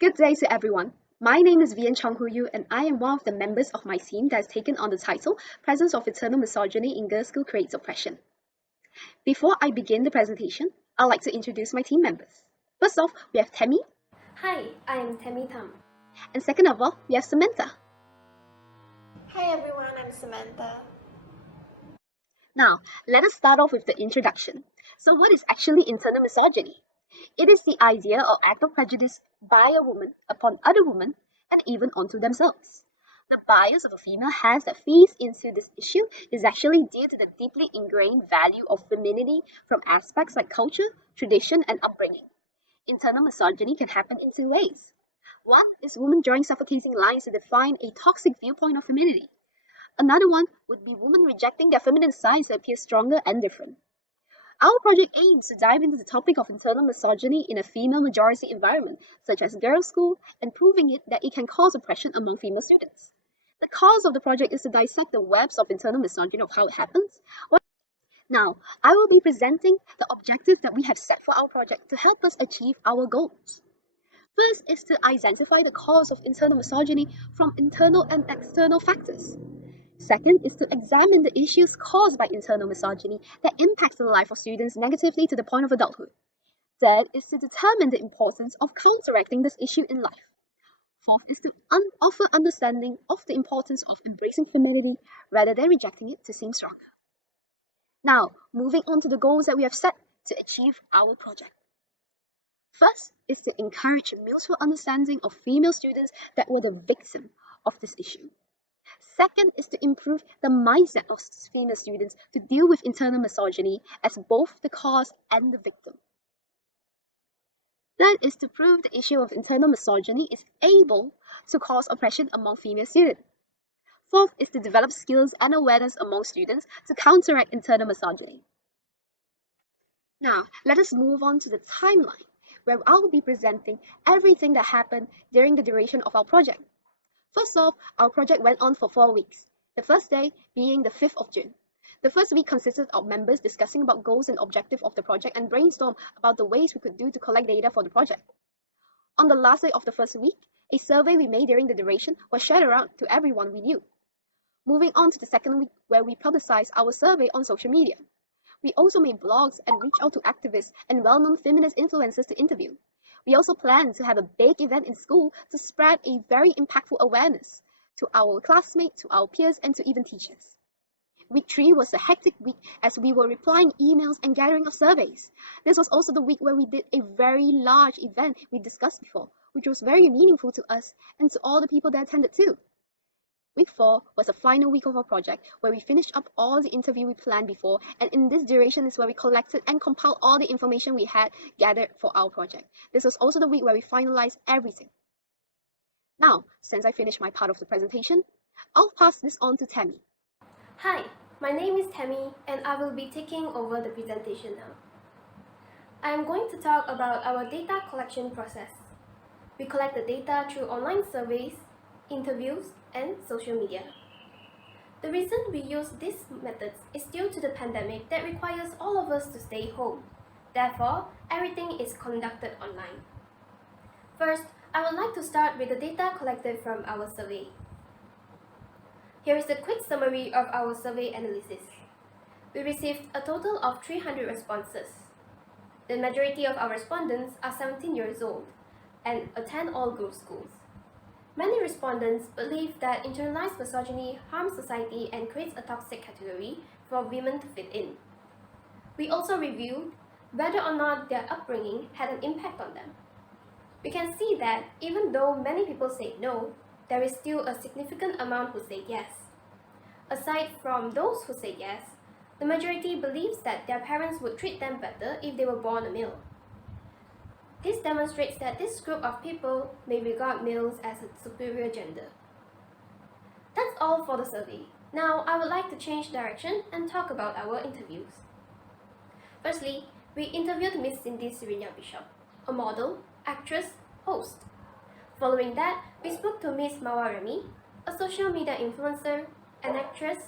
Good day to everyone. My name is Vian Chonghuyu and I am one of the members of my team that has taken on the title Presence of Eternal Misogyny in Girls' School Creates Oppression. Before I begin the presentation, I'd like to introduce my team members. First off, we have Tammy, Hi, I am Tammy Tham. and second of all, we have Samantha. Hi everyone, I'm Samantha. Now, let us start off with the introduction. So, what is actually internal misogyny? It is the idea or act of prejudice by a woman upon other women and even onto themselves. The bias of a female has that feeds into this issue is actually due to the deeply ingrained value of femininity from aspects like culture, tradition, and upbringing. Internal misogyny can happen in two ways. One is women drawing suffocating lines to define a toxic viewpoint of femininity. Another one would be women rejecting their feminine sides that appear stronger and different. Our project aims to dive into the topic of internal misogyny in a female majority environment, such as girls' school, and proving that it can cause oppression among female students. The cause of the project is to dissect the webs of internal misogyny of how it happens. Now, I will be presenting the objectives that we have set for our project to help us achieve our goals. First is to identify the cause of internal misogyny from internal and external factors. Second is to examine the issues caused by internal misogyny that impacts the life of students negatively to the point of adulthood. Third is to determine the importance of counteracting this issue in life. Fourth is to offer understanding of the importance of embracing femininity rather than rejecting it to seem stronger. Now, moving on to the goals that we have set to achieve our project. First is to encourage mutual understanding of female students that were the victim of this issue. Second is to improve the mindset of female students to deal with internal misogyny as both the cause and the victim. Third is to prove the issue of internal misogyny is able to cause oppression among female students. Fourth is to develop skills and awareness among students to counteract internal misogyny. Now, let us move on to the timeline, where I will be presenting everything that happened during the duration of our project. First off, our project went on for 4 weeks, the first day being the 5th of June. The first week consisted of members discussing about goals and objectives of the project and brainstorm about the ways we could do to collect data for the project. On the last day of the first week, a survey we made during the duration was shared around to everyone we knew. Moving on to the second week, where we publicized our survey on social media. We also made blogs and reached out to activists and well-known feminist influencers to interview. We also plan to have a big event in school to spread a very impactful awareness to our classmates, to our peers, and to even teachers. Week 3 was a hectic week as we were replying emails and gathering of surveys. This was also the week where we did a very large event we discussed before, which was very meaningful to us and to all the people that attended too. Week 4 was the final week of our project where we finished up all the interview we planned before, and in this duration is where we collected and compiled all the information we had gathered for our project. This was also the week where we finalized everything. Now, since I finished my part of the presentation, I'll pass this on to Tammy. Hi, my name is Tammy and I will be taking over the presentation now. I am going to talk about our data collection process. We collect the data through online surveys, interviews, and social media. The reason we use these methods is due to the pandemic that requires all of us to stay home. Therefore, everything is conducted online. First, I would like to start with the data collected from our survey. Here is a quick summary of our survey analysis. We received a total of 300 responses. The majority of our respondents are 17 years old and attend all girls schools. Many respondents believe that internalized misogyny harms society and creates a toxic category for women to fit in. We also reviewed whether or not their upbringing had an impact on them. We can see that even though many people say no, there is still a significant amount who say yes. Aside from those who say yes, the majority believes that their parents would treat them better if they were born a male. This demonstrates that this group of people may regard males as a superior gender. That's all for the survey. Now I would like to change direction and talk about our interviews. Firstly, we interviewed Miss Cindy Serena Bishop, a model, actress, host. Following that, we spoke to Miss Mawa Remy, a social media influencer, an actress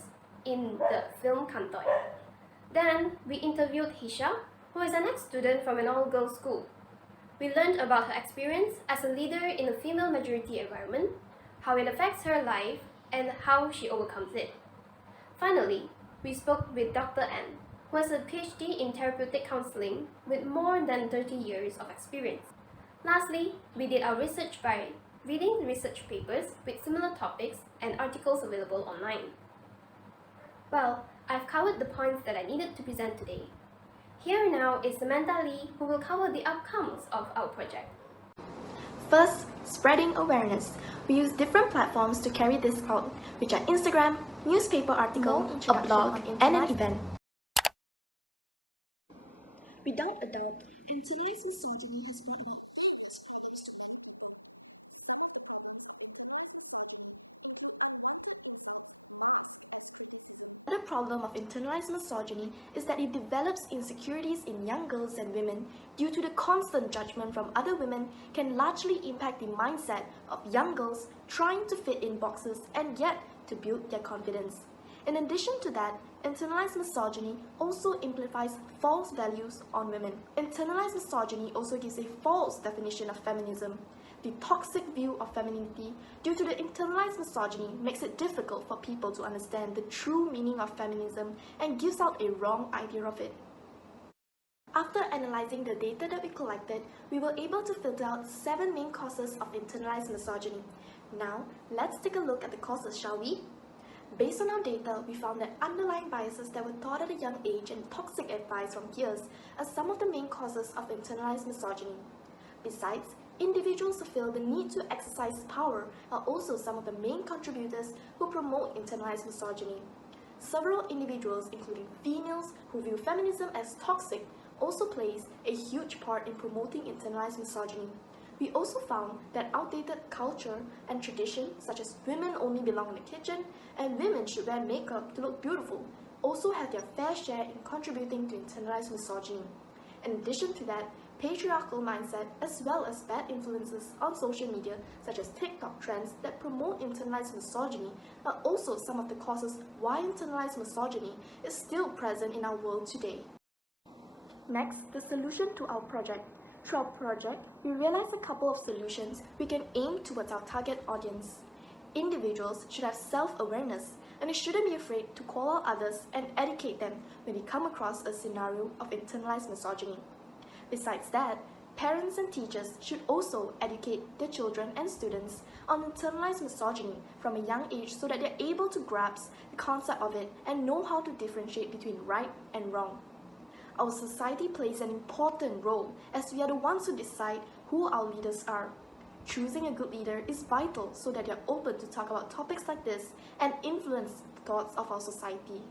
in the film Kantoy. Then, we interviewed Hisha, who is an ex-student from an all-girls school. We learned about her experience as a leader in a female majority environment, how it affects her life, and how she overcomes it. Finally, we spoke with Dr. N, who has a PhD in therapeutic counseling with more than 30 years of experience. Lastly, we did our research by reading research papers with similar topics and articles available online. Well, I've covered the points that I needed to present today. Here now is Samantha Lee, who will cover the outcomes of our project. First, spreading awareness. We use different platforms to carry this out, which are Instagram, newspaper article, a blog, and an event. Without a doubt, anti-racist misogyny has been one of the hardest problems to Another problem of internalized misogyny is that it develops insecurities in young girls and women due to the constant judgment from other women can largely impact the mindset of young girls trying to fit in boxes and yet to build their confidence. In addition to that, internalized misogyny also amplifies false values on women. Internalized misogyny also gives a false definition of feminism. The toxic view of femininity due to the internalized misogyny makes it difficult for people to understand the true meaning of feminism and gives out a wrong idea of it. After analyzing the data that we collected, we were able to filter out 7 main causes of internalized misogyny. Now, let's take a look at the causes, shall we? Based on our data, we found that underlying biases that were taught at a young age and toxic advice from peers are some of the main causes of internalized misogyny. Besides, individuals who feel the need to exercise power are also some of the main contributors who promote internalized misogyny. Several individuals, including females who view feminism as toxic, also plays a huge part in promoting internalized misogyny. We also found that outdated culture and tradition, such as women only belong in the kitchen and women should wear makeup to look beautiful, also have their fair share in contributing to internalized misogyny. In addition to that, patriarchal mindset as well as bad influences on social media such as TikTok trends that promote internalized misogyny are also some of the causes why internalized misogyny is still present in our world today. Next, the solution to our project. Through our project, we realized a couple of solutions we can aim towards our target audience. Individuals should have self-awareness and they shouldn't be afraid to call out others and educate them when they come across a scenario of internalized misogyny. Besides that, parents and teachers should also educate their children and students on internalized misogyny from a young age so that they're able to grasp the concept of it and know how to differentiate between right and wrong. Our society plays an important role as we are the ones who decide who our leaders are. Choosing a good leader is vital so that they are open to talk about topics like this and influence the thoughts of our society.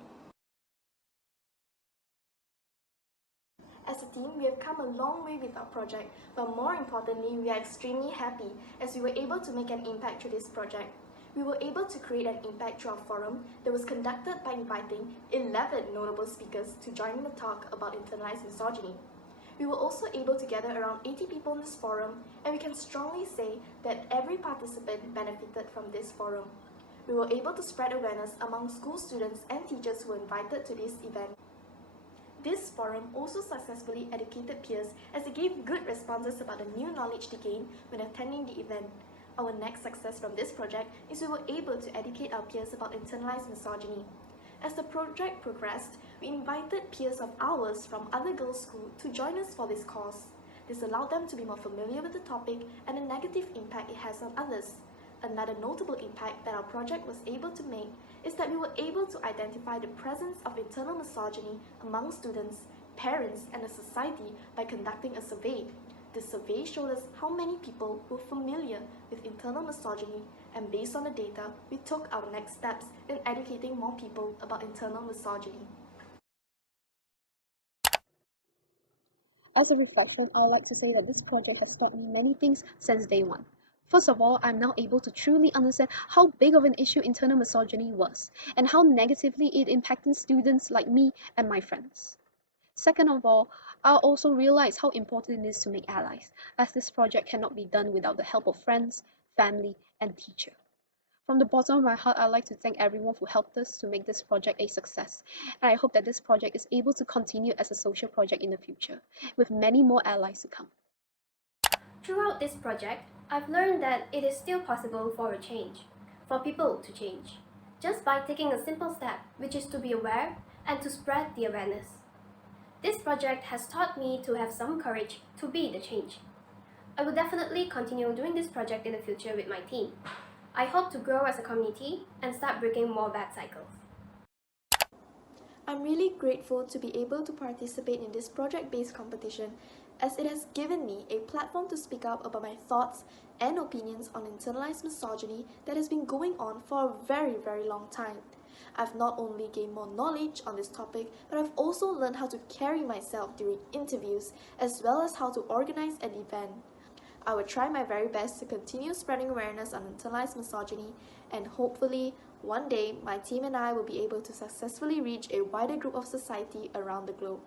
As a team, we have come a long way with our project, but more importantly, we are extremely happy as we were able to make an impact through this project. We were able to create an impact through our forum that was conducted by inviting 11 notable speakers to join in the talk about internalized misogyny. We were also able to gather around 80 people in this forum, and we can strongly say that every participant benefited from this forum. We were able to spread awareness among school students and teachers who were invited to this event. This forum also successfully educated peers as they gave good responses about the new knowledge they gained when attending the event. Our next success from this project is we were able to educate our peers about internalized misogyny. As the project progressed, we invited peers of ours from other girls' schools to join us for this cause. This allowed them to be more familiar with the topic and the negative impact it has on others. Another notable impact that our project was able to make is that we were able to identify the presence of internal misogyny among students, parents, and the society by conducting a survey. The survey showed us how many people were familiar with internal misogyny, and based on the data, we took our next steps in educating more people about internal misogyny. As a reflection, I would like to say that this project has taught me many things since day one. First of all, I'm now able to truly understand how big of an issue internal misogyny was, and how negatively it impacted students like me and my friends. Second of all, I also realize how important it is to make allies, as this project cannot be done without the help of friends, family, and teacher. From the bottom of my heart, I'd like to thank everyone who helped us to make this project a success. And I hope that this project is able to continue as a social project in the future, with many more allies to come. Throughout this project, I've learned that it is still possible for a change, for people to change, just by taking a simple step, which is to be aware and to spread the awareness. This project has taught me to have some courage to be the change. I will definitely continue doing this project in the future with my team. I hope to grow as a community and start breaking more bad cycles. I'm really grateful to be able to participate in this project-based competition as it has given me a platform to speak up about my thoughts and opinions on internalized misogyny that has been going on for a very, very long time. I've not only gained more knowledge on this topic, but I've also learned how to carry myself during interviews as well as how to organize an event. I will try my very best to continue spreading awareness on internalized misogyny, and hopefully, one day, my team and I will be able to successfully reach a wider group of society around the globe.